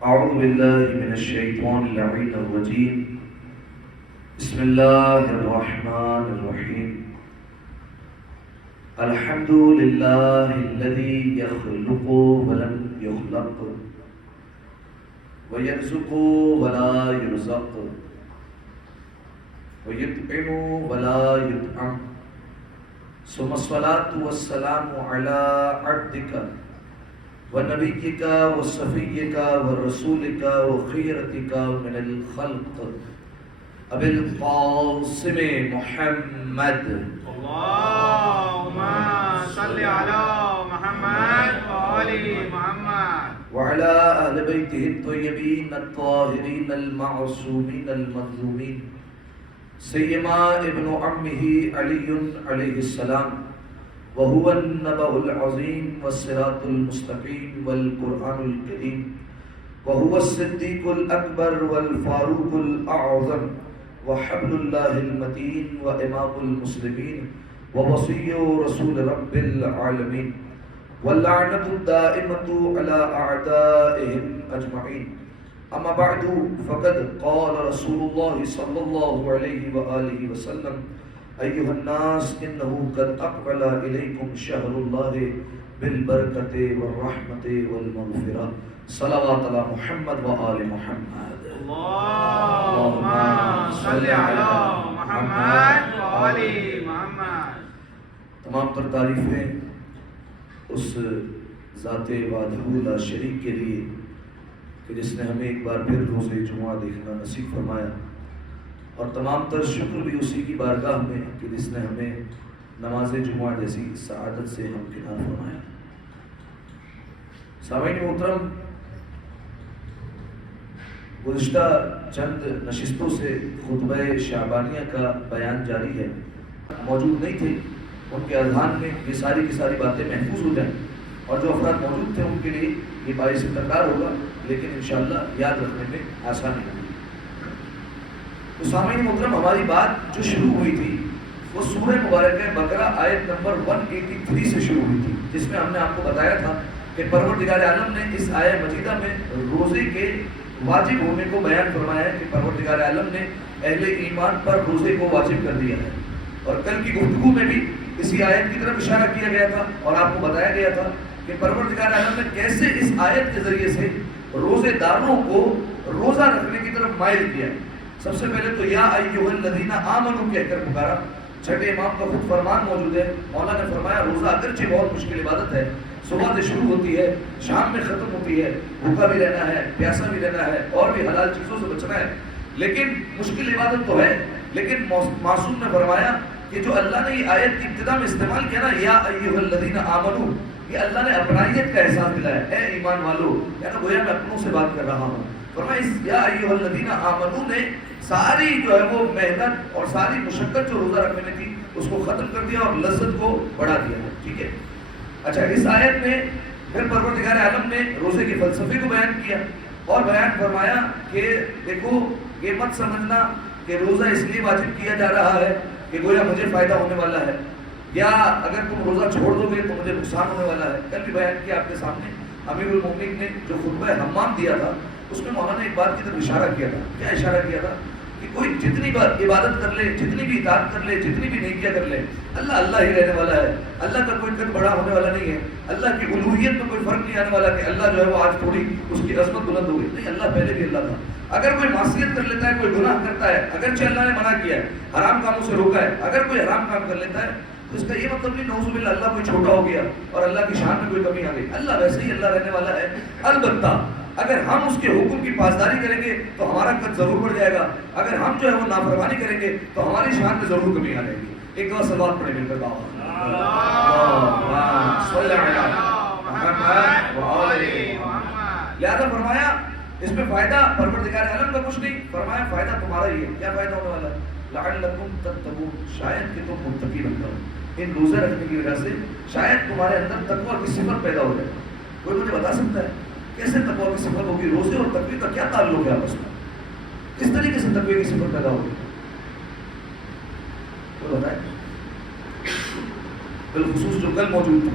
أعوذ بالله من الشيطان اللعين الرجيم. بسم الله الرحمن الرحيم. الحمد لله الذي يخلق ولم يخلق ويرزق ولا يرزق ويطعم ولا يطعم، ثم الصلاة والسلام على عبدك ونبيك وصفيك ورسولك وخيرتك من الخلق أبي القاسم محمد. اللهم صل على محمد وآل محمد وعلى أهل بيته الطيبين الطاهرين المعصومين المظلومين، سيما ابن عمه علي عليه السلام، وهو النبأ العظيم والصراط المستقيم والقرآن الكريم، وهو الصديق الأكبر والفاروق الأعظم، وحبل الله المتين وإمام المسلمين، ووصي رسول رب العالمين، واللعنة الدائمة على أعدائهم أجمعين. أما بعد، فقد قال رسول الله صلى الله عليه وآله وسلم: أيها الناس، إنه قد أقبل إليكم شهر الله بالبركة والرحمة والمغفرة. صلوات على محمد وآل محمد. اللهم صل على محمد وآل محمد. تمام تر تعریفیں اس ذات وحدہ لا شریک کے لیے کہ جس نے ہمیں ایک بار پھر روز جمعہ دیکھنا نصیب فرمایا، اور تمام تر شکر بھی اسی کی بارگاہ میں کہ جس نے ہمیں نماز جمعہ جیسی سعادت سے ہمکنار فرمایا۔ سامعین محترم، گزشتہ چند نشستوں سے خطبہ شعبانیہ کا بیان جاری ہے۔ موجود نہیں تھے، ان کے اذہان میں یہ ساری کی ساری باتیں محفوظ ہو جائیں، اور جو افراد موجود تھے ان کے لیے یہ باعث تکرار ہوگا، لیکن انشاءاللہ یاد رکھنے میں آسانی ہوگی۔ تو سامعین محترم، ہماری بات جو شروع ہوئی تھی وہ سورہ مبارکہ بقرہ آیت نمبر 183 سے شروع ہوئی تھی، جس میں ہم نے آپ کو بتایا تھا کہ پروردگار عالم نے اس آیہ مجیدہ میں روزے کے واجب ہونے کو بیان فرمایا ہے کہ پروردگار عالم نے اہل ایمان پر روزے کو واجب کر دیا ہے، اور کل کی گفتگو میں بھی اسی آیت کی طرف اشارہ کیا گیا تھا، اور آپ کو بتایا گیا تھا کہ پروردگار عالم نے کیسے اس آیت کے ذریعے سے روزے داروں کو روزہ رکھنے کی طرف مائل کیا۔ سب سے پہلے تو یا ایھا الذین آمنوا کہہ کر پکارا۔ چھٹے امام کا خود فرمان موجود ہے، مولا نے فرمایا روزہ اگرچہ بہت مشکل عبادت ہے، صبح سے شروع ہوتی ہے، شام میں ختم ہوتی ہے، بھوکا بھی رہنا ہے، پیاسا بھی رہنا ہے، اور بھی حلال چیزوں سے بچنا ہے، لیکن مشکل عبادت تو ہے۔ لیکن معصوم نے فرمایا کہ جو اللہ نے یہ آیت کی ابتدا میں استعمال کیا نا، یا ایھا الذین آمنوا، یہ اللہ نے اپنائیت کا احساس دلایا، اے ایمان والو، یعنی گویا میں اپنوں سے بات کر رہا ہوں۔ فرمایا اس یا ایھا الذین آمنوا نے ساری جو ہے وہ محنت اور ساری مشقت جو روزہ رکھنے میں تھی اس کو ختم کر دیا اور لذت کو بڑھا دیا ہے، ٹھیک ہے۔ اچھا، اس آیت میں پھر پروردگار عالم نے روزے کے فلسفے کو بیان کیا اور بیان فرمایا کہ دیکھو، یہ مت سمجھنا کہ روزہ اس لیے واجب کیا جا رہا ہے کہ گویا مجھے فائدہ ہونے والا ہے، یا اگر تم روزہ چھوڑ دو گے تو مجھے نقصان ہونے والا ہے۔ کل بھی بیان کیا آپ کے سامنے، امیر المومنین نے جو خطبہ حمام دیا تھا اس میں مولانا نے ایک بات کی طرف اشارہ کیا تھا۔ کیا اشارہ کیا تھا؟ کہ کوئی جتنی بار عبادت کر لے، جتنی بھی اطاعت کر لے، جتنی بھی نیکیاں کر لے، اللہ اللہ ہی رہنے والا ہے، اللہ کا کوئی قد بڑا ہونے والا نہیں ہے، اللہ کی الوہیت میں کوئی فرق نہیں آنے والا کہ اللہ جو ہے وہ آج تھوڑی اس کی عظمت بلند ہو گئی، نہیں، اللہ پہلے بھی اللہ تھا۔ اگر کوئی معصیت کر لیتا ہے، کوئی گناہ کرتا ہے، اگرچہ اللہ نے منع کیا ہے، حرام کاموں سے روکا ہے، اگر کوئی حرام کام کر لیتا ہے تو اس کا یہ مطلب نہیں نعوذ باللہ اللہ کوئی چھوٹا ہو گیا اور اللہ کی شان میں کوئی کمی آ گئی، اللہ ویسے ہی اللہ رہنے والا ہے۔ البتہ اگر ہم اس کے حکم کی پاسداری کریں گے تو ہمارا قد ضرور بڑھ جائے گا، اگر ہم جو ہے وہ نافرمانی کریں گے تو ہماری شان میں ضرور کمی آ جائے گی۔ ایک دفعہ صلوات پڑھیں مل کر اللہم صل علی محمد وآل محمد۔ لہذا فرمایا اس میں فائدہ پروردگار عالم کا کچھ نہیں، فرمایا فائدہ تمہارا ہی ہے۔ کیا فائدہ ہونے والا ہے؟ لعلکم تتقون، شاید کہ تم متقی بن جاؤ، ان روزے رکھنے کی وجہ سے شاید تمہارے اندر تقویٰ کی صفت پیدا ہو جائے۔ کوئی مجھے بتا سکتا ہے کیسے تقویٰ کی صفت ہوگی؟ روزے اور تقوی کا کیا تعلق ہے آپس میں؟ کس طریقے سے تقوی کی صفت پیدا ہوگی؟ کوئی بتائے؟ بالخصوص جو کل موجود تھا،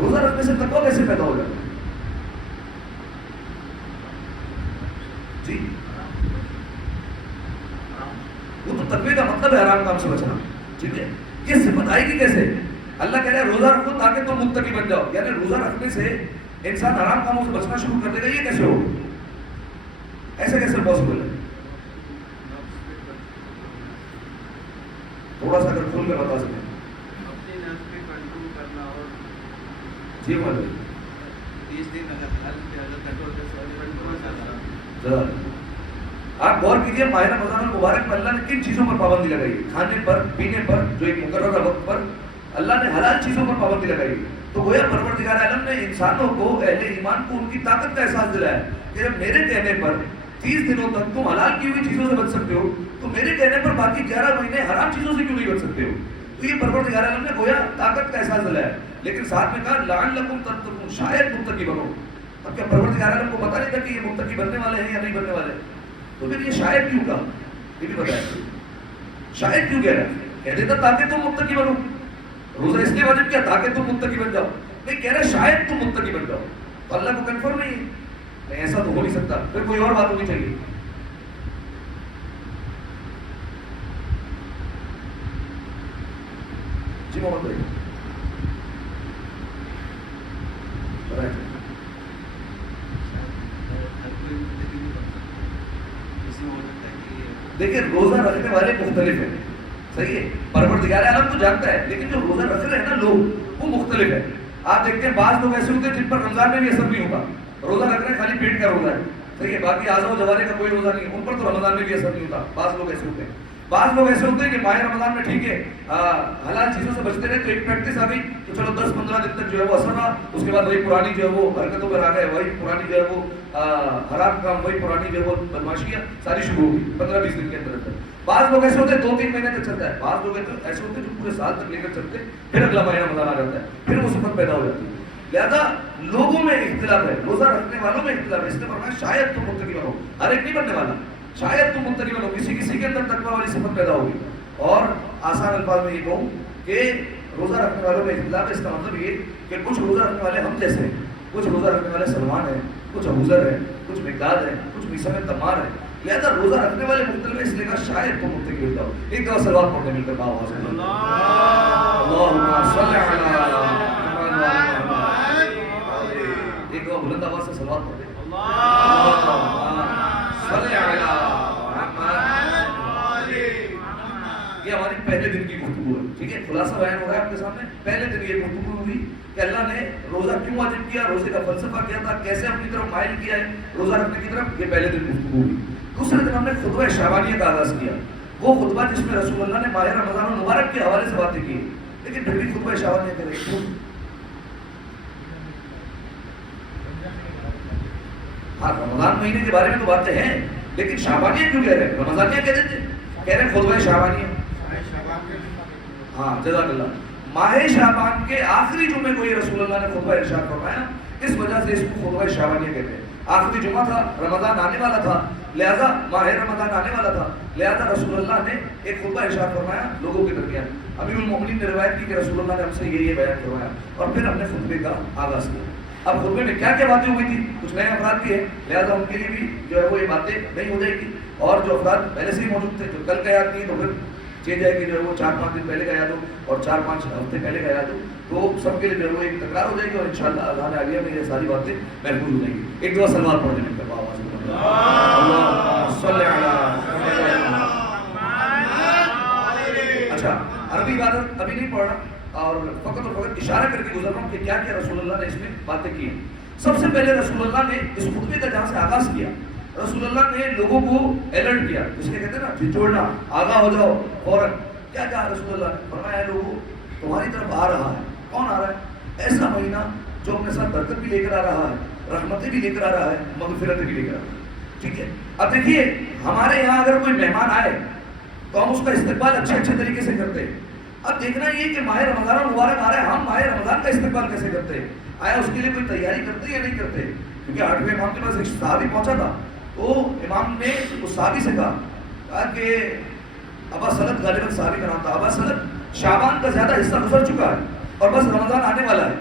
روزہ رکھنے سے تقویٰ کیسے پیدا ہو جائے؟ جی وہ تو تقوی کا مطلب ہے حرام کام سے بچنا. ٹھیک ہے, یہ صفت آئے گی کیسے؟ اللہ کہہ رہا ہے روزہ رکھو تاکہ تم متقی بن جاؤ, یعنی روزہ رکھنے سے انسان حرام کاموں سے بچنا شروع کر دے گا. یہ کیسے ہو, ایسے کیسے پاسبل ہے؟ تھوڑا سا اگر کھول کے بتا سکیں. اپنے نفس پہ کنٹرول کرنا اور جی بھائی 30 دن اگر کنٹرول کر ذرا آپ غور کیجیے, ماہ رمضان المبارک میں اللہ نے کن چیزوں پر پابندی لگائی؟ کھانے پر, پینے پر, جو ایک مقررہ وقت پر اللہ نے حلال چیزوں پر پابندی لگائی. تو گویا پروردگار عالم نے انسانوں کو, اہل ایمان کو ان کی طاقت کا احساس دلایا کہ جب میرے کہنے پر 30 دنوں تک تم حلال کی ہوئی چیزوں سے بچ سکتے ہو تو میرے کہنے پر باقی 11 مہینے حرام چیزوں سے کیوں نہیں بچ سکتے ہو؟ تو یہ پروردگار عالم نے گویا طاقت کا احساس دلایا, لیکن ساتھ میں کہا لعلکم تتقون, شاید متقی بنو. اب کیا پروردگار عالم کو پتہ نہیں تھا کہ یہ متقی بننے والے ہیں یا نہیں بننے والے؟ تو پھر یہ شاید کیوں کہا, یہ بھی بتایا شاید کیوں کہہ رہا ہے؟ کہہ دیتا تاکہ تم متقی بنو. روزہ اس لیے واجب کیا تاکہ تم متقی بن جاؤ, نہیں کہہ رہا ہے شاید تم متقی بن جاؤ. تو اللہ کو کنفرم نہیں ہے, نہیں ایسا تو ہو نہیں سکتا, پھر کوئی اور بات ہونی چاہیے. جی محمد بھائی دیکھیں روزہ رکھنے والے مختلف ہیں, صحیح ہے, پروردگار عالم تو جانتا ہے, لیکن جو روزہ رکھ رہے ہیں نا لوگ وہ مختلف ہے. آپ دیکھتے ہیں بعض لوگ ایسے ہوتے ہیں جن پر رمضان میں بھی اثر نہیں ہوتا, روزہ رکھ رہے ہیں خالی پیٹ کا روزہ ہے, صحیح ہے, باقی اعضاء و جوارح کا کوئی روزہ نہیں, ان پر تو رمضان میں بھی اثر نہیں ہوتا. بعض لوگ ایسے ہوتے ہیں. بعض لوگ ایسے ہوتے ہیں کہ ماہ رمضان میں ٹھیک ہے حلال چیزوں سے بچتے رہے تو ایک پریکٹس آ گئی تو چلو 10-15 دن تک جو ہے وہ اثر رہا, اس کے بعد وہی پرانی جو ہے وہ حرکتوں پر آ گئے, وہی پرانی جو ہے وہ حرام کام, وہی پرانی جو ہے وہ بدماشیاں ساری شروع ہو گئی 15-20 دن کے اندر. بعض لوگ ایسے ہوتے ہیں 2-3 مہینے تک چلتا ہے, بعض لوگ ایسے ہوتے ہیں جو پورے سال تک لے کر چلتے ہیں, پھر اگلا ماہ رمضان آ جاتا ہے, پھر وہ صفت پیدا ہو جاتی ہے. لہذا لوگوں میں اختلاف ہے, روزہ رکھنے والوں میں اختلاف ہے. اس نے فرمایا شاید تم متقی بنو, ہر ایک نہیں بننے والا, شاید تم متقی بنو, کسی کے اندر تقویٰ والی صفت پیدا ہوگی. اور آسان الفاظ میں یہ کہوں کہ روزہ رکھنے والوں میں اختلاف ہے, اس کا مطلب یہ کہ کچھ روزہ رکھنے والے ہم جیسے ہیں, کچھ روزہ رکھنے والے سلمان ہیں, کچھ ابوذر ہیں, کچھ مقداد ہیں, کچھ میثم تمار ہیں. لہذا روزہ رکھنے والے مختلف, اس لیے کہا شاید تم متقی بن جاؤ. ایک دفعہ صلوات پڑھنے مل کر آواز میں اللہم صل علی محمد, ایک دفعہ بلند آواز سے صلوات پڑھ دیں. اللہم صل علی محمد. یہ ہماری پہلے دن کی گفتگو ہے, ٹھیک ہے, خلاصہ بیان ہو رہا ہے آپ کے سامنے. پہلے دن یہ گفتگو ہوئی کہ اللہ نے روزہ کیوں واجب کیا, روزے کا فلسفہ کیا تھا, کیسے اپنی طرف مائل کیا ہے روزہ رکھنے کی طرف, یہ پہلے دن گفتگو ہوئی. دوسرے دن ہم نے خطبہ شعبانیہ کا آغاز کیا, وہ خطبہ جس میں رسول اللہ نے ماہ رمضان المبارک کے حوالے سے باتیں کی, لیکن پھر بھی خطبہ شعبانیہ کرے کیوں؟ ہاں رمضان مہینے کے بارے میں تو باتیں ہیں, لیکن شعبانیہ کیوں کہہ رہے ہیں؟ رمضانیہ کہہ دیتے, کہہ رہے ہیں خطبہ شعبانیہ. ہاں جزاک اللہ. ماہ شعبان کے آخری جمعے کو یہ رسول اللہ نے خطبہ ارشاد فرمایا, اس وجہ سے اس کو خطبہ شعبانیہ کہتے ہیں. آخری جمعہ تھا, رمضان آنے والا تھا, لہذا ماہ رمضان آنے والا تھا, لہذا رسول اللہ نے ایک خطبہ ارشاد فرمایا لوگوں کے درمیان. امیر المومنین نے روایت کی کہ رسول اللہ نے ہم سے یہ بیان فرمایا, اور پھر ہم نے خطبے کا آغاز کیا. اب خطبے میں کیا کیا باتیں ہوئی تھی, کچھ نئے افراد بھی ہیں, لہذا ان کے لیے بھی جو ہے وہ یہ باتیں نہیں ہو جائے گی, اور جو افراد پہلے سے ہی موجود تھے جو کل کا یاد نہیں تو پھر چینج ہے کہ جو ہے وہ 4-5 دن پہلے کا یاد ہو اور 4-5 ہفتے پہلے کا یاد ہو, تو سب کے لیے جو ہے وہ ایک تکرار ہو جائے گی, اور انشاءاللہ اذان عالیہ میں یہ ساری باتیں محفوظ ہو جائیں گی. ایک دفعہ صلوات پڑھنے میں کروا آواز میں اللہم صل علی محمد. اچھا عربی عبادت ابھی نہیں پڑھنا, اور فقط اور فقط اشارہ کر کے گزر رہا ہوں کہ کیا کیا رسول اللہ نے اس میں باتیں کی ہیں. سب سے پہلے رسول اللہ نے اس خطبے کا جہاں سے آغاز کیا, رسول اللہ نے لوگوں کو الرٹ کیا, جس کے کہتے ہیں نا جھنجھوڑنا, آگاہ ہو جاؤ فوراً. کیا کہا رسول اللہ نے؟ فرمایا لوگوں تمہاری طرف آ رہا ہے. کون آ رہا ہے؟ ایسا مہینہ جو اپنے ساتھ برکت بھی لے کر آ رہا ہے, رحمتیں بھی لے کر آ رہا ہے, مغفرتیں بھی لے کر آ رہا ہے. ٹھیک ہے, اب دیکھیے ہمارے یہاں اگر کوئی مہمان آئے تو ہم اس کا استقبال اچھے طریقے سے کرتے ہیں. اب دیکھنا یہ کہ ماہ رمضان مبارک آ رہا ہے, ہم ماہ رمضان کا استقبال کیسے کرتے ہیں؟ آیا اس کے لیے کوئی تیاری کرتے یا نہیں کرتے؟ کیونکہ 8ویں امام کے پاس ایک صحابی پہنچا تھا, تو امام نے اس صحابی سے کہا کہ ابا سلط, غالباً صحابی کا نام تھا, ابا سلط شعبان کا زیادہ حصہ گزر چکا ہے اور بس رمضان آنے والا ہے.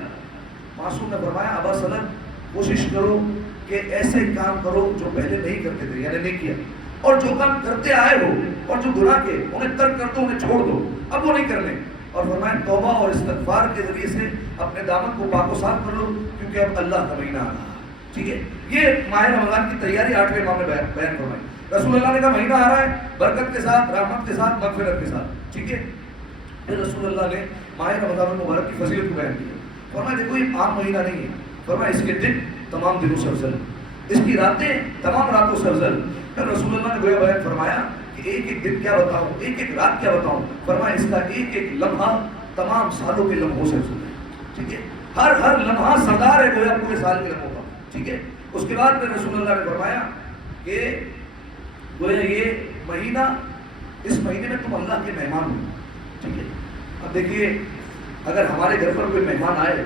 معصوم نے فرمایا ابا سلط کوشش کرو کہ ایسے کام کرو جو پہلے نہیں کرتے تھے یعنی نہیں کیا, اور جو کام کرتے آئے ہو اور جو گناہ کے انہیں ترک کر دو, انہیں چھوڑ دو, اب وہ نہیں کرنے. اور فرمایا توبہ اور استغفار کے ذریعے سے اپنے دامن کو پاک و صاف کر لو کیونکہ اب اللہ کا مہینہ آ رہا ہے. ٹھیک ہے, یہ ماہ رمضان کی تیاری 8ویں امام نے بیان فرمائی. رسول اللہ نے کہا مہینہ آ رہا ہے برکت کے ساتھ, رحمت کے ساتھ, مغفرت کے ساتھ. ٹھیک ہے, پھر رسول اللہ نے ماہ رمضان المبارک کی فضیلت کو بیان کیا. فرمایا دیکھو یہ عام مہینہ نہیں ہے, فرمایا اس کے دن تمام دنوں سے افضل, اس کی راتیں تمام راتوں سے افضل. پھر رسول اللہ نے گویا بیان فرمایا کہ ایک ایک دن کیا بتاؤں, ایک ایک رات کیا بتاؤں. فرمایا اس کا ایک ایک لمحہ تمام سالوں کے لمحوں سے افضل ہے. ٹھیک ہے, ہر لمحہ سردار ہے گویا پورے سال کے لمحوں کا. ٹھیک ہے, اس کے بعد پھر رسول اللہ نے فرمایا کہ گویا یہ مہینہ, اس مہینے میں تم اللہ کے مہمان ہو. ٹھیک ہے, اب دیکھیے اگر ہمارے گھر پر کوئی مہمان آئے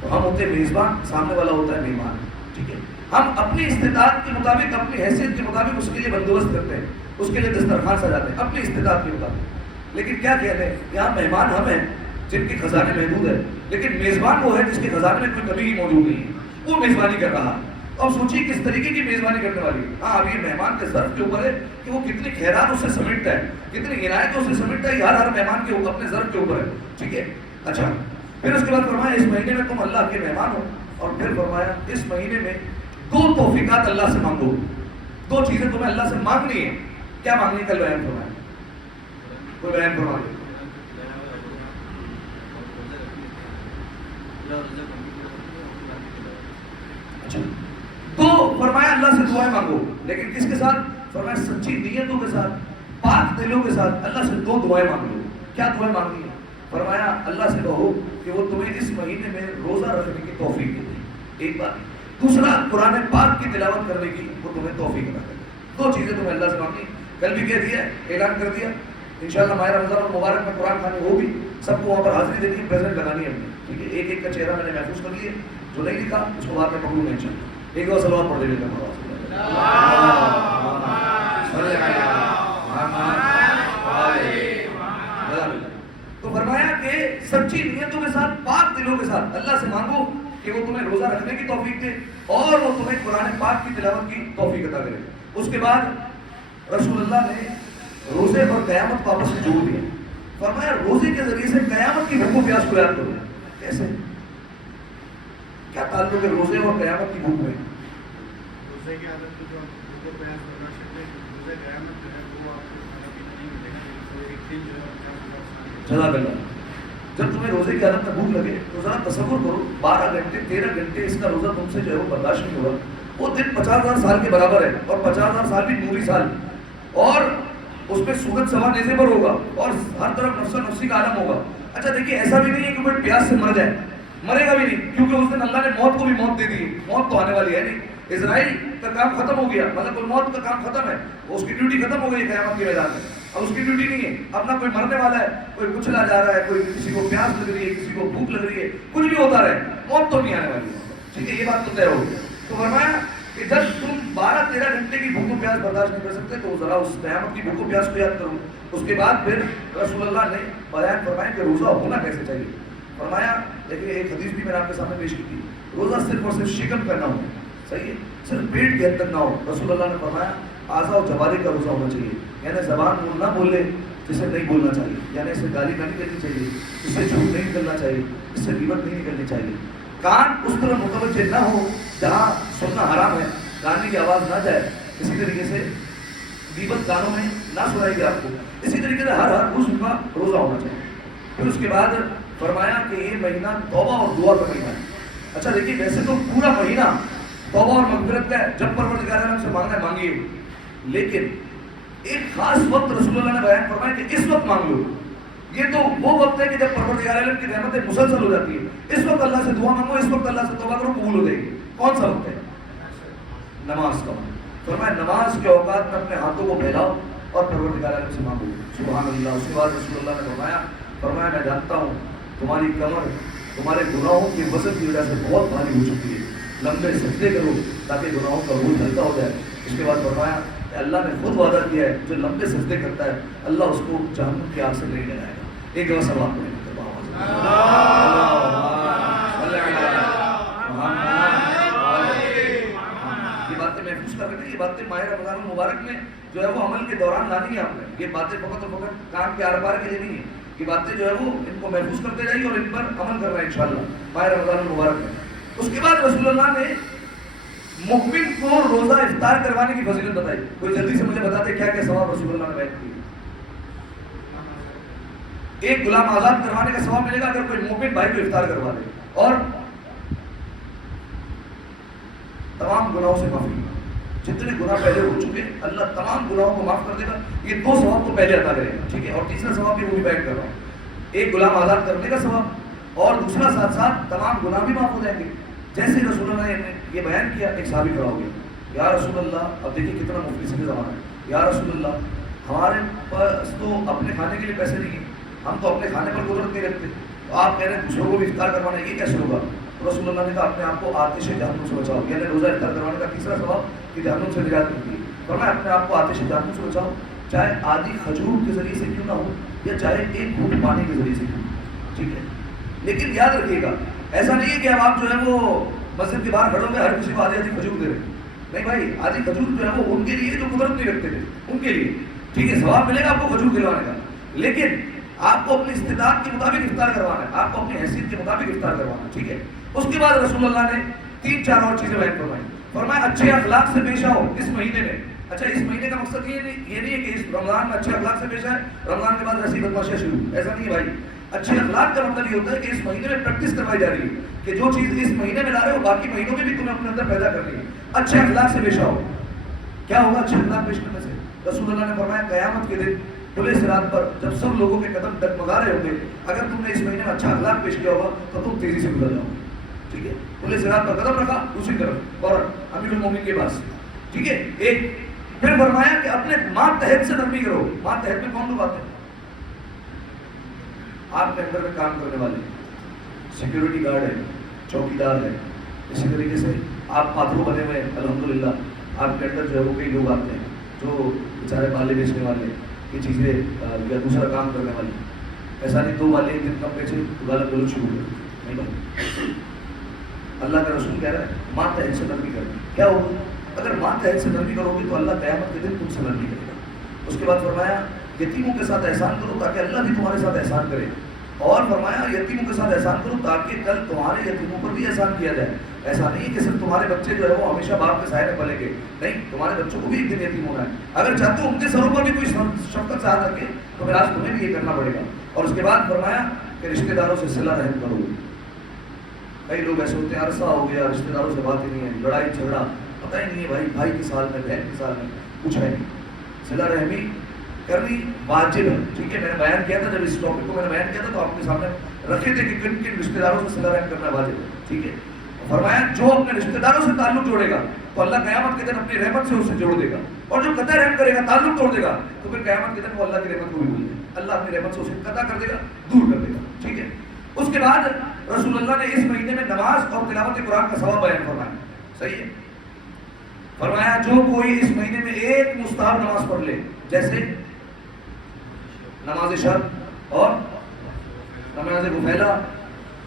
تو ہم ہوتے ہیں میزبان, سامنے والا ہوتا ہے مہمان. ٹھیک ہے, ہم اپنی استطاعت کے مطابق, اپنی حیثیت کے مطابق اس کے لیے بندوبست کرتے ہیں, اس کے لیے دسترخوان سجاتے ہیں اپنی استطاعت کے مطابق. لیکن کیا کہتے ہیں, یہاں مہمان ہم ہیں جن کے خزانے محدود ہے, لیکن میزبان وہ ہے جس کے خزانے میں کوئی کمی ہی موجود نہیں ہے, وہ میزبانی کر رہا ہے. اب سوچیے کس طریقے کی میزبانی کرنے والی ہے. ہاں, اب یہ مہمان کے ظرف کے اوپر ہے کہ وہ کتنی خیرات اس سے سمیٹتا ہے, کتنی عنایت اس سے سمیٹتا ہے, یہ ہر مہمان کے اوپر اپنے ظرف کے اوپر ہے. ٹھیک ہے, اچھا پھر اس کے بعد فرمایا اس مہینے میں تم اللہ کے مہمان ہو, اور پھر فرمایا اس مہینے میں 2 توفیقات اللہ سے مانگو. 2 چیزیں تمہیں اللہ سے مانگنی ہے. کیا مانگنی, کل بیان فرمایا, کوئی بیان فرما دے. اچھا, تو فرمایا اللہ سے دعائیں مانگو, لیکن کس کے ساتھ, فرمایا سچی نیتوں کے ساتھ, پاک دلوں کے ساتھ. اللہ سے 2 دعائیں مانگ لو. کیا دعائیں مانگنی ہے, فرمایا اللہ سے کہو کہ وہ تمہیں اس مہینے میں روزہ رکھنے کی توفیق دے, ایک بات. دوسرا, قرآن پاک کی تلاوت کرنے کی وہ تمہیں توفیق عطا کرے. 2 چیزیں تمہیں اللہ سے مانگنی. کل بھی کہہ دیا, اعلان کر دیا, انشاءاللہ ماہ رمضان المبارک میں قرآن خوانی ہوگی, سب کو وہاں پر حاضری دینی ہے, پریزنٹ لگانی ہے. ٹھیک ہے, ایک ایک کا چہرہ میں نے محفوظ کر لیا, جو نہیں لکھا اس کو بعد میں پکڑوں گا انشاءاللہ. ایک اور سلوات پڑھ دے گا. تو فرمایا کہ سچی نیتوں کے ساتھ, پاک دلوں کے ساتھ اللہ سے مانگو کہ وہ تمہیں روزہ رکھنے کی توفیق دے اور وہ تمہیں قرآن پاک کی تلاوت کی توفیق عطا کرے. اس کے بعد رسول اللہ نے روزے اور قیامت کو آپس میں جوڑ دیا. فرمایا روزے کے ذریعے سے قیامت کی بھوک و پیاس کو یاد کرو. کیسے, کیا تعلق ہے روزے اور قیامت کی بھوک میں؟ روزے کی عادت جو بھوک و پیاس برداشت کرتے ہیں, روزے قیامت جو ہے وہ آپ کو کھانا پینا نہیں ملے گا, لیکن وہ ایک دن جو ہے جزاک اللہ. جب تمہیں روزے کی حالت میں بھوک لگے تو ذرا تصور کرو 12 گھنٹے 13 گھنٹے اس کا روزہ تم سے جو ہے وہ برداشت نہیں ہوگا. وہ دن 50,000 سال کے برابر ہے, اور 50,000 سال بھی نوری سال, اور اس میں سورج سوا نیزے پر ہوگا, اور ہر طرف نفس نفسی کا عالم ہوگا. اچھا دیکھیے, ایسا بھی نہیں ہے کہ کوئی پیاس سے مر جائے, مرے گا بھی نہیں, کیونکہ اس دن اللہ نے موت کو بھی موت دے دی ہے. موت تو آنے والی ہے نہیں, اسرائیل کا کام ختم ہو گیا, ملک الموت کا کام ختم ہے, اس کی ڈیوٹی ختم ہو گئی قیامت کے میدان میں. اب اس کی ڈیوٹی نہیں ہے, اب نہ کوئی مرنے والا ہے, کوئی کچلا جا رہا ہے, کوئی کسی کو پیاس لگ رہی ہے, کسی کو بھوک لگ رہی ہے, کچھ بھی ہوتا رہے, موت تو نہیں آنے والی ہے. ٹھیک ہے, یہ بات تو طے ہو گئی. تو فرمایا کہ جب تم 12-13 گھنٹے کی بھوک و پیاس برداشت نہیں کر سکتے تو ذرا اس قیامت کی بھوک و پیاس کو یاد کرو. اس کے بعد پھر رسول اللہ نے بیان فرمایا کہ روزہ ہونا کیسے چاہیے. فرمایا دیکھیے, ایک حدیث بھی میں نے آپ کے سامنے پیش کی تھی, روزہ صرف اور صرف شکم کرنا ہو, صحیح ہے, صرف پیٹ کی حد تک نہ ہو. رسول اللہ نے فرمایا اعضاء و جوارح کا روزہ ہونا چاہیے, یعنی زبان منہ نہ بولے جسے نہیں بولنا چاہیے, یعنی اسے گالی نہ نکلنی چاہیے, اس سے جھوٹ نہیں نکلنا چاہیے, اس سے غیبت نہیں نکلنی چاہیے. کان اس طرح متوجہ نہ ہو جہاں سننا حرام ہے, گانے کی آواز نہ جائے. اسی طریقے سے غیبت کانوں میں نہ سنائی گی آپ کو. اسی طریقے سے ہر روز کا روزہ ہونا چاہیے. پھر اس کے بعد فرمایا کہ یہ مہینہ توبہ اور دعا کا مہینہ ہے. اچھا دیکھیے, ویسے تو پورا مہینہ توبہ اور مغفرت کا ہے, جب پروردگار عالم سے مانگنا ہے مانگیے, لیکن ایک خاص وقت رسول اللہ نے بیان فرمایا کہ اس وقت مانگ لو. یہ تو وہ وقت ہے کہ جب پروردگار عالم کی رحمتیں مسلسل ہو جاتی ہے, اس وقت اللہ سے دعا مانگو, اس وقت اللہ سے توبہ کرو, قبول ہو جائے گی. کون سا وقت ہے؟ نماز کا وقت. فرمایا نماز کے اوقات میں اپنے ہاتھوں کو پھیلاؤ اور پروردگار عالم سے مانگو. سبحان اللہ. اس کے بعد رسول اللہ نے فرمایا میں جانتا ہوں تمہاری کمر تمہارے گناہوں کی وزن کی وجہ سے بہت بھاری ہو چکی ہے, لمبے سجدے کرو تاکہ گناہوں کا بوجھ ہلکا ہو جائے. اس کے بعد فرمایا کہ اللہ نے خود وعدہ کیا ہے جو لمبے سجدے کرتا ہے اللہ اس کو جہنم کی آگ سے نہیں ڈرائے گا. ایک دفعہ سوال کریں یہ باتیں ماہ رمضان المبارک میں جو ہے وہ عمل کے دوران لانی ہے آپ نے. یہ باتیں فقط اور فقط کام کے آر پار کے لیے نہیں ہے. یہ باتیں جو ہے وہ ان کو محفوظ کرتے جائیے اور ان پر عمل کرنا ہے انشاءاللہ ماہ رمضان المبارک میں. اس کے بعد رسول اللہ نے مؤمن کو روزہ افطار کروانے کی فضیلت بتائی. کوئی جلدی سے مجھے بتا دے کیا کیا ثواب رسول اللہ نے بیان کیے. ایک غلام آزاد کروانے کا ثواب ملے گا اگر کوئی مومن بھائی کو افطار کروا دے, اور تمام گناہوں سے معافی. جتنے گناہ پہلے ہو چکے اللہ تمام گناہوں کو معاف کر دے گا. یہ دو ثواب تو پہلے عطا کرے گا, ٹھیک ہے, اور تیسرا ثواب بھی وہ بھی بیان کر رہا ہوں. ایک غلام آزاد کرنے کا ثواب اور دوسرا ساتھ ساتھ تمام گناہ بھی معاف ہو جائیں گے. جیسے رسول اللہ نے یہ بیان کیا, ایک صحابی کھڑا ہو گیا, یا رسول اللہ, اب دیکھیے کتنا مفلس کا زمانہ ہے, یا رسول اللہ ہمارے پاس تو اپنے کھانے کے لیے پیسے نہیں ہیں, ہم تو اپنے کھانے پر قدرت نہیں رکھتے, تو آپ کہہ رہے ہیں دوسروں کو بھی افطار کروانا, یہ کیسے ہوگا؟ رسول اللہ نے کہا اپنے آپ کو آتش جہنم سے بچاؤ. یعنی روزہ افطار کروانے کا تیسرا ثواب کہ جہنم سے نجات ملتی ہے. فرمایا اپنے آپ کو آتش جہنم سے بچاؤ, چاہے آدھی کھجور کے ذریعے سے کیوں نہ ہو یا چاہے ایک گھونٹ پانی کے ذریعے سے کیوں, ٹھیک ہے. لیکن یاد رکھیے گا ایسا نہیں ہے کہ اب آپ جو ہے وہ مسجد کے باہر کھڑے ہو گئے ہر کسی کو آدھی آدھی کھجور دے رہے ہیں. نہیں بھائی, آدھی کھجور جو ہے وہ ان کے لیے جو قدرت نہیں رکھتے تھے ان کے لیے, ٹھیک ہے, ثواب ملے گا آپ کو کھجور کھلوانے کا. لیکن آپ کو اپنی استطاعت کے مطابق افطار کروانا ہے, آپ کو اپنی حیثیت کے مطابق افطار کروانا ہے, ٹھیک ہے. اس کے بعد رسول اللہ نے 3-4 اور چیزیں بیان فرمائی. فرمایا اچھے اخلاق سے پیش آؤ اس مہینے میں. اچھا, اس مہینے کا مقصد یہ نہیں ہے کہ اس رمضان میں اچھے اخلاق سے پیش آئے, رمضان کے بعد ایسی بدماشیاں شروع, ایسا نہیں ہے بھائی. اچھے اخلاق کا مطلب یہ ہوتا ہے کہ اس مہینے میں پریکٹس کروائی جا رہی ہے کہ جو چیز اس مہینے میں لا رہے ہو باقی مہینوں میں بھی تمہیں اپنے اندر پیدا کرنی ہے. اچھے اخلاق سے پیش آؤ. کیا ہوگا اچھے اخلاق پیش کرنے سے؟ رسول اللہ نے فرمایا قیامت کے دن کھلے صراط پر جب سب لوگوں کے قدم ڈگمگا رہے ہوں گے, اگر تم نے اس مہینے میں اچھا اخلاق پیش کیا ہوگا تو تم تیزی سے گزر جاؤ گے, ٹھیک ہے. کھلے صراط پر قدم رکھا دوسری طرف اور امیر المومنین کے پاس, ٹھیک ہے. ایک پھر فرمایا کہ اپنے ماتحت سے نرمی کرو. ماتحت میں کون لوگ آتے ہیں؟ آپ کے اندر میں کام کرنے والے, سیکیورٹی گارڈ ہے, چوکیدار ہے, اسی طریقے سے آپ پاترو بنے ہوئے ہیں الحمدللہ. آپ کے اندر جو ہے وہ کئی لوگ آتے ہیں جو بیچارے بالے بیچنے والے, یہ چیزیں یا دوسرا کام کرنے والے. ایسا نہیں 2 والے ایک دن کم بیچے غلط غلط شروع ہو نہیں بھائی. اللہ کا رسول کہہ رہا ہے ماتحت سے نرمی کرو. کیا ہوگا اگر ماتحت سے نرمی کرو گے تو اللہ قیامت کے دن تم سے نرمی کرے گا. اس کے بعد فرمایا یتیموں کے ساتھ احسان کرو تاکہ اللہ بھی تمہارے ساتھ احسان کرے, اور فرمایا یتیموں کے ساتھ احسان کرو تاکہ کل تمہارے یتیموں پر بھی احسان کیا جائے. ایسا نہیں ہے کہ صرف تمہارے بچے جو ہے وہ ہمیشہ باپ کے سائے میں پلیں گے, نہیں, تمہارے بچوں کو بھی ایک دن یتیم ہونا ہے. اگر چاہتے ہو ان کے سروں پر بھی کوئی شفقت سے ہاتھ رکھے تو پھر آج تمہیں بھی یہ کرنا پڑے گا. اور اس کے بعد فرمایا کہ رشتہ داروں سے صلہ رحم کرو. کئی لوگ ایسے ہوتے ہیں عرصہ ہو گیا رشتہ داروں سے بات ہی نہیں ہے, لڑائی جھگڑا, پتہ ہی نہیں ہے بھائی, بھائی کے سال میں بہن کے سال میں کچھ ہے نہیں. صلہ رحمی کرنی واجب ہے, ٹھیک ہے. میں نے بیان کیا تھا, جب اس ٹاپک کو میں نے بیان کیا تھا تو آپ کے سامنے رکھے تھے کہ کن کن رشتہ داروں سے صلہ رحم کرنا واجب ہے, ٹھیک ہے. فرمایا جو اپنے رشتہ داروں سے تعلق جوڑے گا تو اللہ قیامت کے دن اپنی رحمت سے اسے جوڑ دے گا, اور جو قطع رحم کرے گا, تعلق توڑ دے گا, تو پھر قیامت کے دن وہ اللہ کی رحمت کو بھی بھول جائے, اللہ اپنی رحمت سے اسے قطع کر دے گا, دور کر دے گا, ٹھیک ہے. اس کے بعد رسول اللہ نے اس مہینے میں نماز اور تلاوت قرآن کا ثواب بیان فرمایا, صحیح ہے. فرمایا جو کوئی اس مہینے میں ایک مستحب نماز پڑھ لے, جیسے نماز شب اور نماز گفیلہ,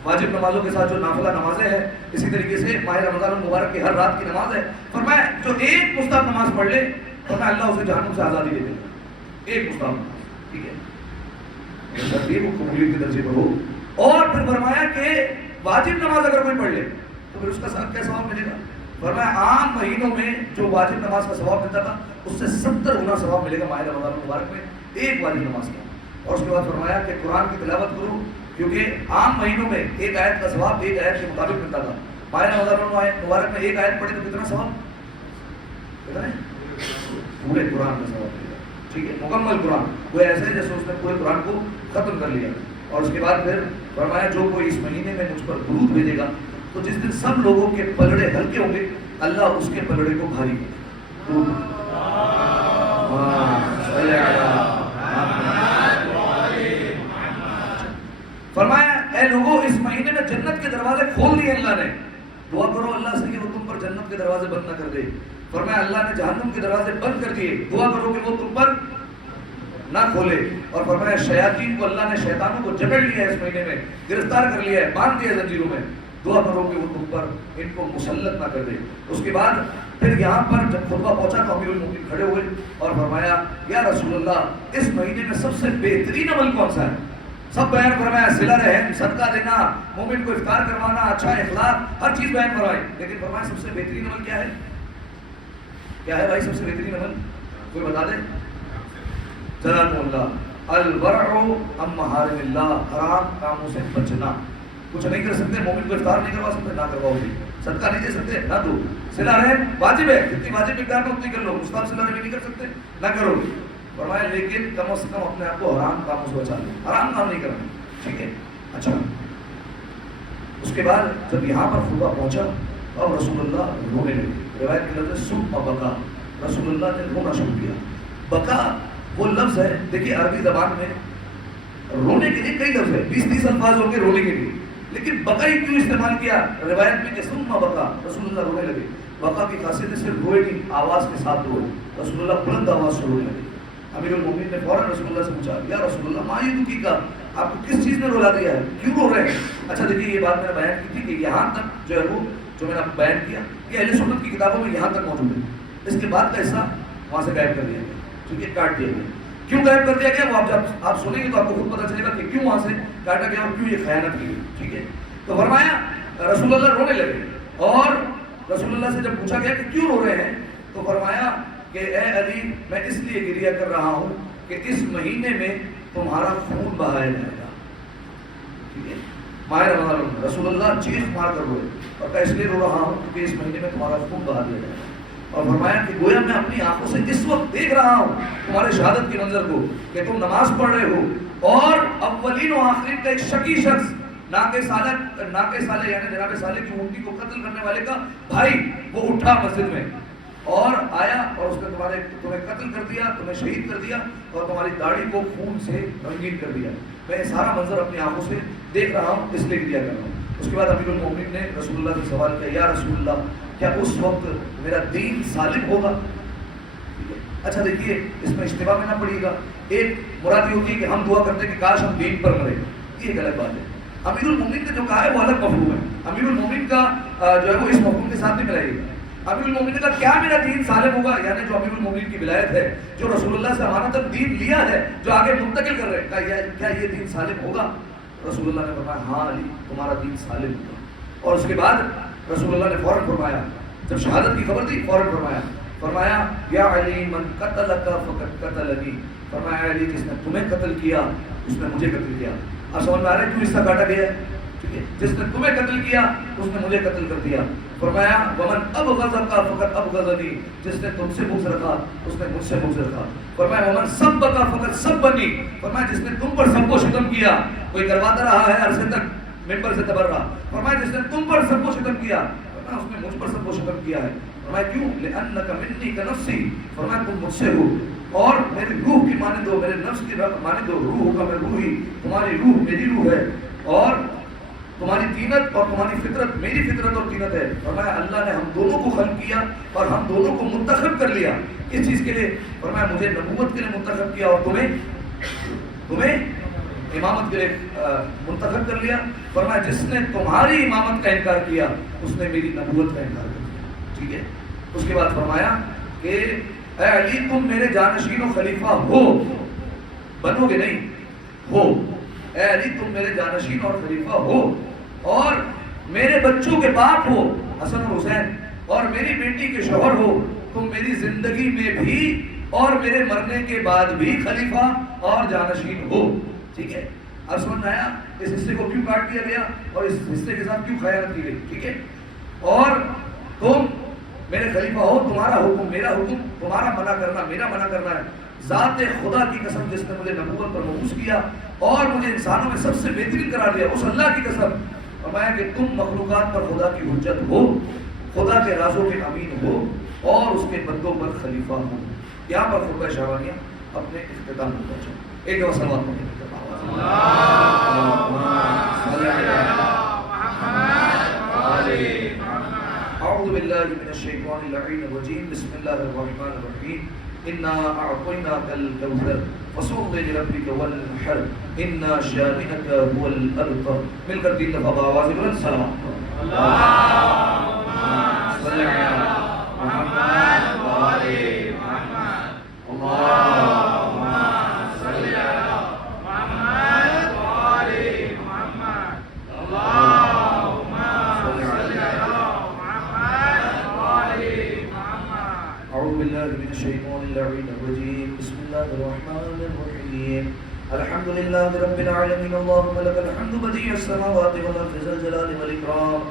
واجب نمازوں کے ساتھ جو نافلہ نمازیں ہیں, اسی طریقے سے ماہ رمضان المبارک کی ہر رات کی نماز ہے. فرمایا جو ایک مستحب نماز پڑھ لے فرمایا اللہ اسے جہنم سے آزادی دے دے گا. ایک مستحب نماز, ٹھیک ہے, ترتیب قبولیت کے درجے پر ہو. اور پھر فرمایا کہ واجب نماز اگر کوئی پڑھ لے تو پھر اس کا کیا ثواب ملے گا؟ فرمایا عام مہینوں میں جو واجب نماز کا ثواب ملتا تھا اس سے 70 گنا ثواب ملے گا ماہ رمضان المبارک میں ایک واجب نماز کا. اور اس کے بعد فرمایا کہ قرآن کی تلاوت کرو, کیونکہ عام مہینوں میں ایک آیت کا ثواب ایک آیت کے مطابق ملتا تھا. ماہ رمضان المبارک میں ایک آیت پڑھے تو کتنا ثواب؟ کتنا ہے؟ پورے قرآن کا ثواب ملے گا, ٹھیک ہے, مکمل قرآن. وہ ایسے ہے جیسے اس نے پورے قرآن کو ختم کر لیا. اور اس کے بعد پھر فرمایا جو کوئی اس مہینے میں مجھ پر درود بھیجے گا تو جس دن سب لوگوں کے پلڑے ہلکے ہوں گے اللہ اس کے پلڑے کو بھاری کرے گا. فرمایا اے لوگوں اس مہینے میں جنت کے دروازے کھول دیے اللہ نے, دعا کرو اللہ سے کہ وہ تم پر جنت کے دروازے بند نہ کر دے. فرمایا اللہ نے جہنم کے دروازے بند کر دیے, دعا کرو کہ وہ تم پر نہ کھولے. اور فرمایا شیاطین کو اللہ نے شیطانوں کو جکڑ لیا ہے اس مہینے میں, گرفتار کر لیا ہے, باندھ دیا زنجیروں میں. دعا کرو کہ وہ تم پر ان کو مسلط نہ کر دے. اس کے بعد پھر یہاں پر جب خطبہ پہنچا تو امیر المومنین کھڑے ہوئے اور فرمایا یا رسول اللہ اس مہینے میں سب سے بہترین عمل کون سا ہے؟ سب بیان فرمایا صلہ رحم، صدقہ دینا، مومن کو افطار کروانا، اچھا اخلاق، ہر چیز بیان فرمائی. لیکن فرمایا سب سے بہترین عمل کیا ہے؟ کیا ہے بھائی سب سے بہترین عمل؟ کوئی بتا دے. جزاکم اللہ. الورع عن محارم اللہ، حرام کاموں سے بچنا. کچھ نہیں کر سکتے، مومن کو افطار نہیں کروا سکتے، نہ کرواؤ. صدقہ نہیں دے سکتے، نہ دو. صلہ رحم واجب ہے، جتنی واجب مقدار میں اتنی کر لو. مستحب صلہ رحم نہیں کر سکتے، نہ کرو. فرمایا لیکن کم از کم اپنے آپ کو حرام کاموں سے بچا لو، حرام کام نہیں کرنا. ٹھیک ہے. اچھا اس کے بعد جب یہاں پر خطبہ پہنچا اور رسول اللہ رونے لگے. روایت کے لفظ ثم بکا، رسول اللہ نے رونا شروع کیا. بکا وہ لفظ ہے، دیکھیے عربی زبان میں رونے کے لیے کئی لفظ ہیں، 20-30 الفاظ ہوں گے رونے کے لیے، لیکن بکا ہی کیوں استعمال کیا روایت میں کہ ثم بکا، رسول اللہ رونے لگے. بکا کی خاصیت ہے صرف روئے نہیں، آواز کے ساتھ روئے. رسول اللہ بلند آواز سے رونے لگے. امیر المومنین نے فوراً رسول اللہ سے پوچھا یا رسول اللہ ما یبکی کا، آپ کو کس چیز نے رلا دیا ہے، کیوں رو رہے ہیں؟ اچھا دیکھیے یہ بات میں نے بیان کی تھی کہ یہاں تک جو ہے وہ جو میں نے بیان کیا یہ اہل سنت کی کتابوں میں یہاں تک موجود ہے. اس کے بعد کا حصہ وہاں سے غائب کر دیا گیا. ٹھیک ہے، کاٹ دیا گیا. کیوں غائب کر دیا گیا وہ جب آپ سنیں گے تو آپ کو خود پتہ چلے گا کہ کیوں وہاں سے کاٹا گیا اور کیوں یہ خیانت کی گئی. ٹھیک ہے. تو فرمایا رسول اللہ رونے لگے اور رسول اللہ سے جب پوچھا گیا کہ کیوں رو رہے ہیں تو فرمایا کہ اے علی میں اس لیے گریہ کر رہا ہوں کہ اس مہینے میں تمہارا خون بہایا جائے گا. ٹھیک ہے. ماہ رمضان رسول اللہ چیخ مار کر روئے اور میں اس لیے رو رہا ہوں کیونکہ اس مہینے میں تمہارا خون بہا دیا جائے گا. اور فرمایا کہ گویا میں اپنی آنکھوں سے اس وقت دیکھ رہا ہوں تمہارے شہادت کے منظر کو کہ تم نماز پڑھ رہے ہو اور اولین و آخرین کا ایک شقی شخص ناقے سالے یعنی جناب صالح کی اونٹی کو قتل کرنے والے کا بھائی وہ اٹھا مسجد میں اور آیا اور اس نے تمہیں قتل کر دیا، تمہیں شہید کر دیا اور تمہاری داڑھی کو خون سے رنگین کر دیا. میں یہ سارا منظر اپنی آنکھوں سے دیکھ رہا ہوں، اس لیے گریہ کر رہا ہوں. اس کے بعد امیر المومنین نے رسول اللہ سے سوال کیا یا رسول اللہ کیا اس وقت میرا دین سالم ہوگا؟ اچھا دیکھیے اس میں اشتباہ میں نہ پڑیے گا. ایک مراد یہ ہوتی ہے کہ ہم دعا کرتے ہیں کہ کاش ہم دین پر مرے، یہ ایک الگ بات ہے. امیر المومنین نے جو کہا ہے وہ الگ مفہوم ہے. امیر المومنین کا جو ہے وہ اس مفہوم کے ساتھ نہیں ملائے گا. امیر المومنین کا کیا میرا دین سالم ہوگا، یعنی جو امیر المومنین کی ولایت ہے، جو رسول اللہ سے امانتاً دین لیا ہے، جو آگے منتقل کر رہے ہیں، کیا یہ دین سالم ہوگا؟ رسول اللہ نے فرمایا ہاں علی تمہارا دین سالم ہوگا. اور اس کے بعد رسول اللہ نے فوراً فرمایا جب شہادت کی خبر دی فوراً فرمایا یا علی من قتلک فقد قتلنی. فرمایا علی جس نے تمہیں قتل کیا اس نے مجھے قتل کیا. اب سمجھ میں آ رہا ہے کیوں اس کا کاٹا گیا ہے؟ ٹھیک ہے. جس نے تمہیں قتل کیا اس نے مجھے قتل کر دیا. فرمایا ومن ابغضک فقد ابغضنی. جس نے تم سے بغض رکھا اس نے مجھ سے بغض رکھا. فرمایا ومن سبک فقد سبنی. فرمایا جس نے تم پر سب و شتم کیا، کوئی کرواتا رہا ہے عرصے تک ممبر سے تبرہ. فرمایا جس نے تم پر سب و شتم کیا، فرمایا اس نے مجھ پر سب و شتم کیا ہے. فرمایا کیوں؟ لأنک منی کنفسی. فرمایا تم مجھ سے ہو اور میری روح کی مانند ہو، میرے نفس کی مانند ہو. روح کا میں روح ہی، تمہاری روح میری روح ہے اور تمہاری طینت اور تمہاری فطرت میری فطرت اور طینت ہے. فرمایا اللہ نے ہم دونوں کو خلق کیا اور ہم دونوں کو منتخب کر لیا. اس چیز کے لیے فرمایا مجھے نبوت کے لیے منتخب کیا اور تمہیں امامت کے لیے منتخب کر لیا. فرمایا جس نے تمہاری امامت کا انکار کیا اس نے میری نبوت کا انکار کر دیا. ٹھیک ہے. اس کے بعد فرمایا کہ اے علی تم میرے جانشین و خلیفہ ہو، بنو گے نہیں، ہو. اے علی تم میرے جانشین اور خلیفہ ہو اور میرے بچوں کے باپ ہو حسن اور حسین اور میری بیٹی کے شوہر ہو. تم میری زندگی میں بھی اور میرے مرنے کے بعد بھی خلیفہ اور جانشین ہو. ٹھیک ہے. اب سمجھ آیا اس حصے کو کیوں کاٹ دیا گیا اور اس حصے کے ساتھ کیوں خیانت کی گئی. ٹھیک ہے. اور تم میرے خلیفہ ہو، تمہارا حکم میرا حکم، تمہارا منع کرنا میرا منع کرنا ہے. ذات خدا کی قسم جس نے مجھے نبوت پر مبعوث کیا اور مجھے انسانوں میں سب سے بہترین قرار دیا، اس اللہ کی قسم. فرمایا کہ تم مخلوقات پر خدا کی حجت ہو، خدا کے رازوں کے امین ہو اور اس کے بندوں پر خلیفہ ہو. یہاں پر خطبہ شعبانیہ اپنے اختتام کو پہنچا. ایک دفعہ صلوات پڑھیں. اعوذ باللہ من الشیطان اللعین الرجیم. بسم اللہ الرحمن الرحیم. انا اعطیناک الکوثر فصل لربک وانحر ان شانئک هو الابتر. مل کر 3 دفعہ بآواز بلند سلام. اللهم صل على محمد وآل محمد اللهم صل على محمد وآل محمد اللهم صل على محمد وآل محمد. أعوذ بالله من الشيطان اللعين الرجيم. بسم الله الرحمن الرحيم. الحمد لله رب العالمين. اللهم لك الحمد بديع السماوات والأرض ذا الجلال والإكرام.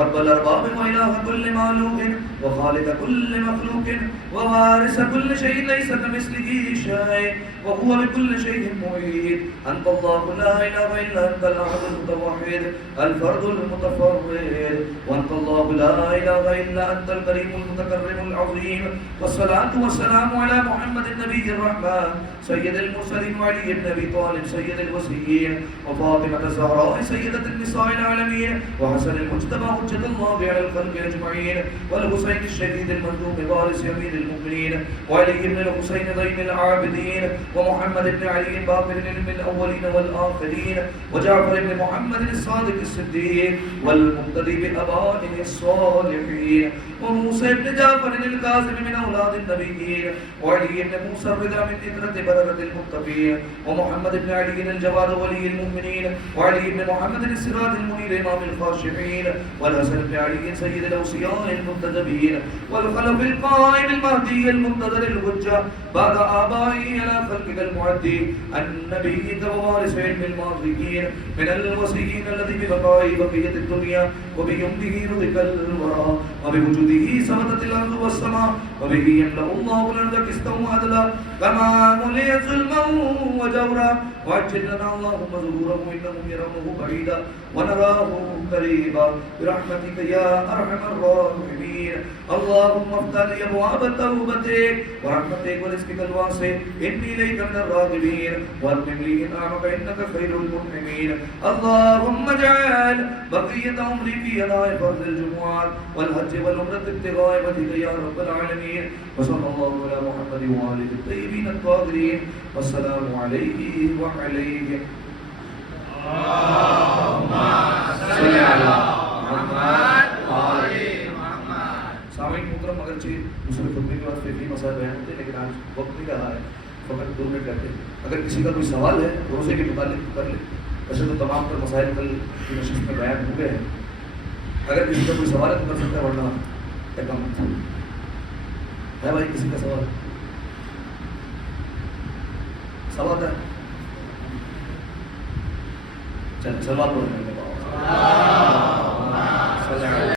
رب الأرباب وإله كل مخلوق وخالق كل مخلوق ووارث كل شيء ليس كمثله شيء وهو بكل شيء محيط. أنت الله لا إله إلا أنت الأحد المتوحد الفرد المتفرد. وأنت الله لا إله إلا أنت الكريم المتكرم العظيم. والصلاة والسلام على محمد النبي الرحمن سيد المرسلين وعلي بن أبي طالب سيد الوصيين وفاطمة الزهراء سيدة النساء العالمين وحسن المجتبى حجة الله على الخلق أجمعين والحسين الشهيد المظلوم وارث أمير المؤمنين وعلي بن الحسين زين العابدين ومحمد بن علي باقر العلم الأولين والآخرين وجعفر بن محمد الصادق الصديق والمقتدي بآبائه الصالحين وموسى بن جعفر الكاظم من أولاد النبيين وعلي بن موسى الرضا من إدرة بررة المتقين ومحمد بن علي الجواد ولي المؤمنين وعلي بن محمد السراج المنير إمام الخاشعين والحسن بن علي سيد الأوصياء المنتدبين والخلف القائم المهدي المنتظر الحجة بعد آبائه على خلقك المعدي النبي ووارث علم الماضيين من الوصيين الذي ببقاء بقية الدنيا وبيمنه رزق الورى وبوجوده ثبتت الأرض والسماء وبه يملأ الله الأرض قسطا وعدلا كما ملئ ظلما وجورا وعجل لنا اللهم ظهوره إنهم يرونه بعيدا ونراه قريبا برحمتك يا أرحم الراحمين. اللهم افتح لي أبواب توبتك ورحمتك ورزقك الواسع إني إليك من الراغبين وأتمم لي إنعامك إنك خير المنعمين. اللهم اجعل بقية عمري في أداء فرض الجمعات والحج والعمرة ابتغاء وجهك يا رب العالمين. وصلى الله على محمد وآله الطيبين الطاهرين والسلام عليه وعليه. اللهم صل على محمد وآل محمد. سامعین محترم اگرچہ دوسرے خطبے کے بعد فقہی مسائل بیان ہوتے ہیں لیکن آج وقت نہیں رہا ہے فقط 2 منٹ کرتے ہیں. اگر کسی کا کوئی سوال ہے روزے کے متعلق کر لیں. ویسے تو تمام تر مسائل کل کی نشست میں بیان ہو گئے ہیں. اگر کسی کا کوئی سوال ہے تو کر سکتا ہے ورنہ اقامت ہے. بھائی کسی کا سوال ہے؟ چلیں سلوات پڑھنے کے بعد